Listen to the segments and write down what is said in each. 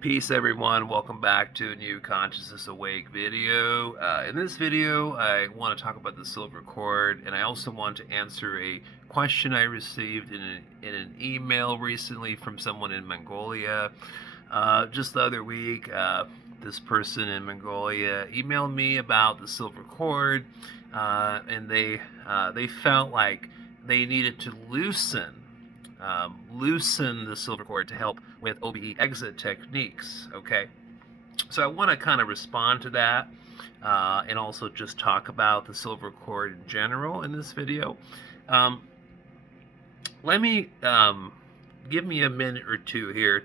Peace, everyone. Welcome back to a new Consciousness Awake video. In this video, I want to talk about the silver cord, and I also want to answer a question I received in an email recently from someone in Mongolia. Just the other week, this person in Mongolia emailed me about the silver cord, and they felt like they needed to loosen the silver cord to help with OBE exit techniques. Okay, so I want to kind of respond to that and also just talk about the silver cord in general in this video. Um, Let me give me a minute or two here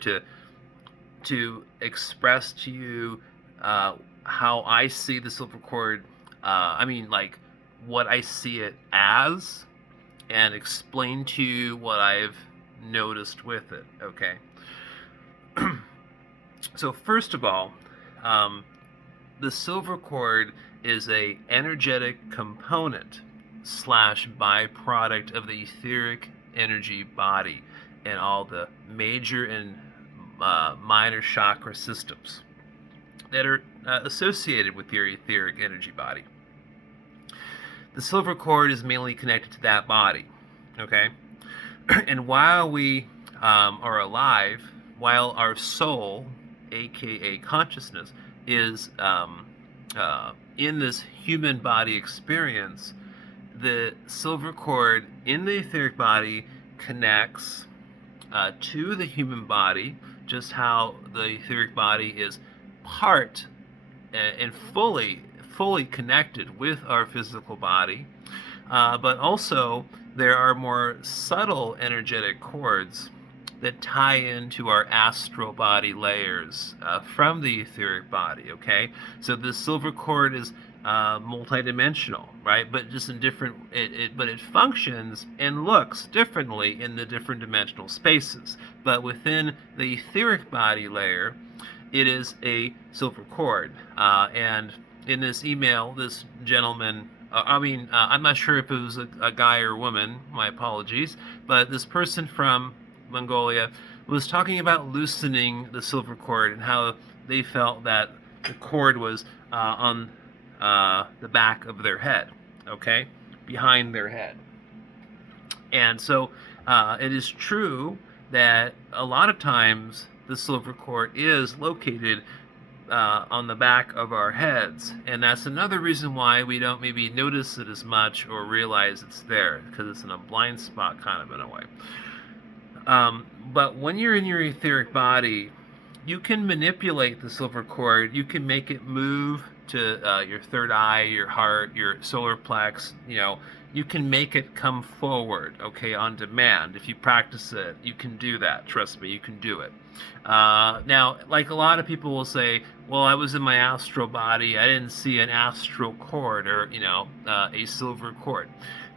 to express to you how I see the silver cord. Like what I see it as, and explain to you what I've noticed with it. Okay. So first of all, um, the silver cord is a energetic component slash byproduct of the etheric energy body and all the major and minor chakra systems that are associated with your etheric energy body. The silver cord is mainly connected to that body, okay? And while we are alive, while our soul, aka consciousness, is in this human body experience, the silver cord in the etheric body connects to the human body, just how the etheric body is part and fully connected with our physical body, but also there are more subtle energetic cords that tie into our astral body layers from the etheric body. Okay, so the silver cord is multidimensional, right? But just in different, but it functions and looks differently in the different dimensional spaces. But within the etheric body layer, it is a silver cord, and in this email, this gentleman, I'm not sure if it was a guy or a woman, my apologies, but this person from Mongolia was talking about loosening the silver cord and how they felt that the cord was on the back of their head, okay, behind their head. And so it is true that a lot of times the silver cord is located on the back of our heads, and that's another reason why we don't maybe notice it as much or realize it's there, because it's in a blind spot kind of in a way. But when you're in your etheric body, you can manipulate the silver cord. You can make it move to your third eye, your heart, your solar plex. You can make it come forward, okay, on demand. If you practice it, you can do that. Trust me, you can do it. Now, like a lot of people will say, well, I was in my astral body. I didn't see an astral cord or, a silver cord.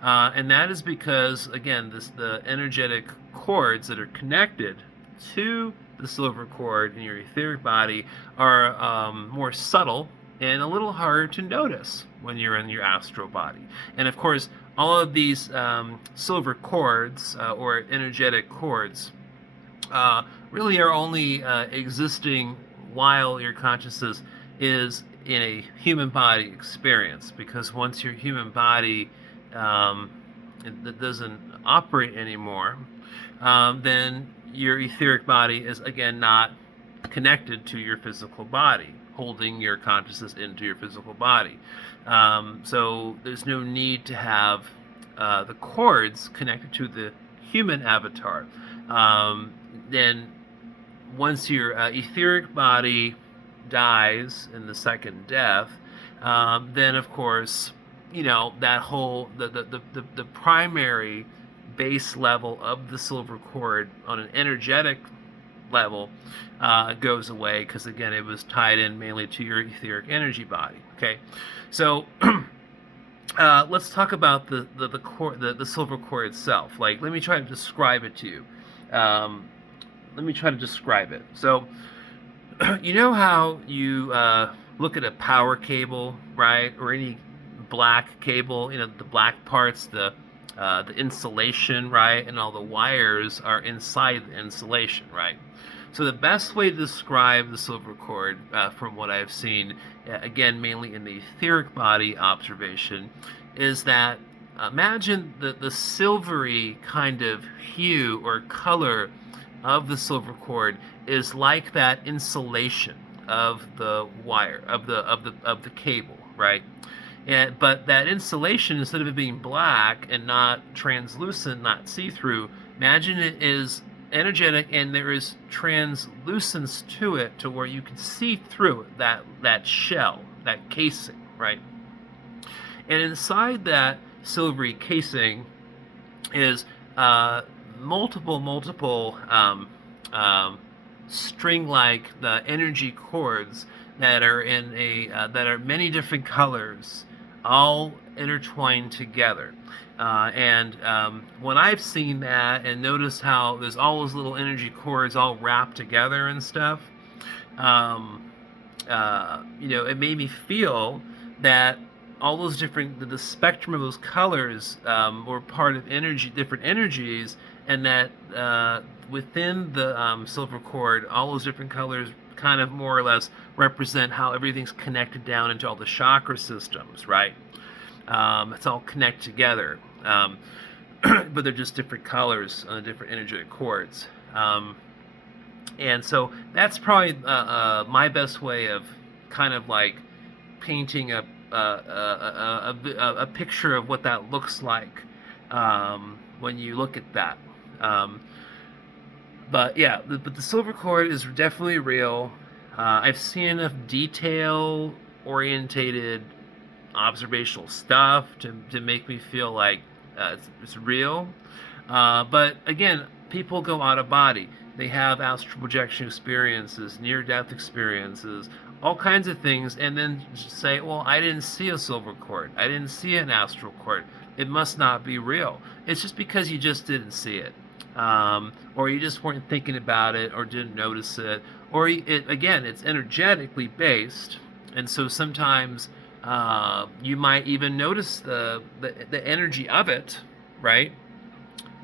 And that is because, again, the energetic cords that are connected to the silver cord in your etheric body are more subtle and a little harder to notice when you're in your astral body. And of course, all of these silver cords or energetic cords really are only existing while your consciousness is in a human body experience, because once your human body it doesn't operate anymore, then your etheric body is again not connected to your physical body, holding your consciousness into your physical body. So there's no need to have the cords connected to the human avatar. Then once your etheric body dies in the second death, then of course, that whole the primary base level of the silver cord on an energetic level goes away, because again it was tied in mainly to your etheric energy body. Okay, so let's talk about the cord, the silver cord itself. Like, let me try to describe it to you. Let me try to describe it. So you know how you look at a power cable, right, or any black cable, the black parts, the the insulation, right, and all the wires are inside the insulation, right? So the best way to describe the silver cord, from what I've seen, again mainly in the etheric body observation, is that imagine the silvery kind of hue or color of the silver cord is like that insulation of the wire of the cable, right? But that insulation, instead of it being black and not translucent, not see-through, imagine it is energetic and there is translucence to it, to where you can see through it, that shell, that casing, right? And inside that silvery casing is multiple string-like the energy cords that are in that are many different colors, all intertwined together. And when I've seen that and noticed how there's all those little energy cords all wrapped together and stuff, um, it made me feel that all those the spectrum of those colors were part of different energies, and that within the silver cord, all those different colors kind of more or less represent how everything's connected down into all the chakra systems, right? It's all connected together, but they're just different colors on the different energetic cords. And so that's probably my best way of kind of like painting a picture of what that looks like when you look at that. But yeah, but the silver cord is definitely real. I've seen enough detail-orientated observational stuff to make me feel like it's real. But again, people go out of body. They have astral projection experiences, near-death experiences, all kinds of things, and then say, well, I didn't see a silver cord. I didn't see an astral cord. It must not be real. It's just because you just didn't see it. Or you just weren't thinking about it, or didn't notice it, or again, it's energetically based, and so sometimes you might even notice the energy of it, right?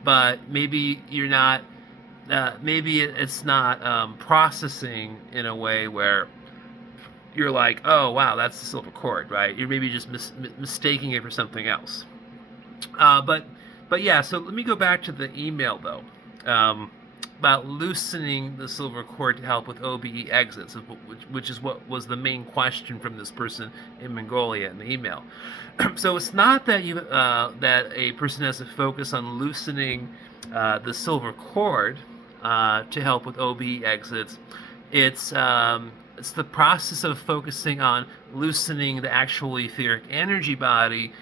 But maybe you're not, maybe it's not processing in a way where you're like, oh wow, that's the silver cord, right? You're maybe just mistaking it for something else. But yeah, so let me go back to the email though, about loosening the silver cord to help with OBE exits, which is what was the main question from this person in Mongolia in the email. So it's not that that a person has to focus on loosening the silver cord to help with OBE exits. It's the process of focusing on loosening the actual etheric energy body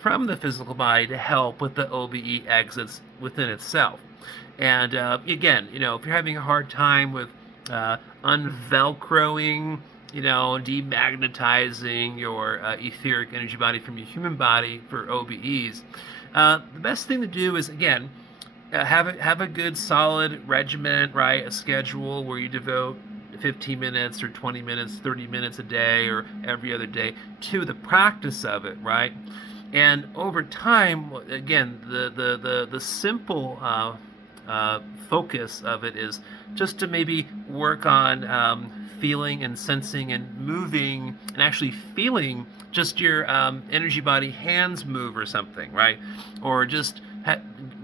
from the physical body to help with the OBE exits within itself. And again, if you're having a hard time with unvelcroing, demagnetizing your etheric energy body from your human body for OBEs, the best thing to do is, again, have a good solid regimen, right? A schedule where you devote 15 minutes or 20 minutes, 30 minutes a day or every other day to the practice of it, right? And over time, again, the simple focus of it is just to maybe work on feeling and sensing and moving and actually feeling just your energy body hands move or something, right? Or just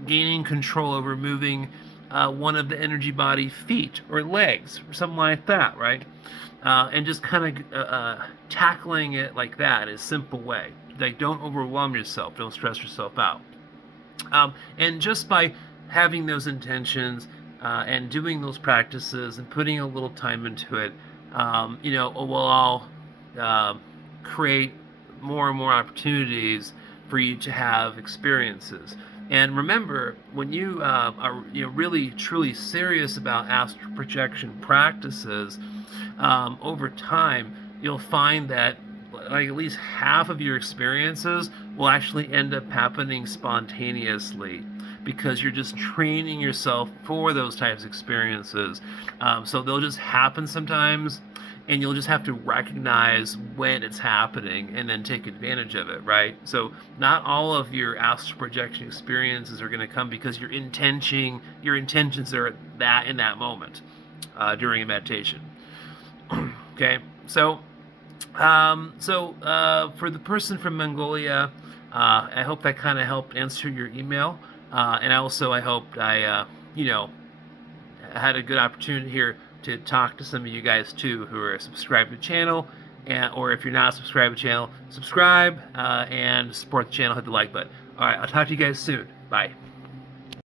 gaining control over moving one of the energy body feet or legs or something like that, right? And just kind of tackling it like that in a simple way. Like, don't overwhelm yourself, don't stress yourself out. And just by having those intentions and doing those practices and putting a little time into it, will all create more and more opportunities for you to have experiences. And remember, when you are really truly serious about astral projection practices, over time you'll find that like at least half of your experiences will actually end up happening spontaneously, because you're just training yourself for those types of experiences. So they'll just happen sometimes, and you'll just have to recognize when it's happening and then take advantage of it, right? So not all of your astral projection experiences are going to come because your intentions are that in that moment during a meditation. Okay, so for the person from Mongolia, I hope that kind of helped answer your email, and also I hope you know had a good opportunity here to talk to some of you guys too who are subscribed to the channel, or if you're not subscribed to the channel, subscribe and support the channel. Hit the like button. All right, I'll talk to you guys soon. Bye.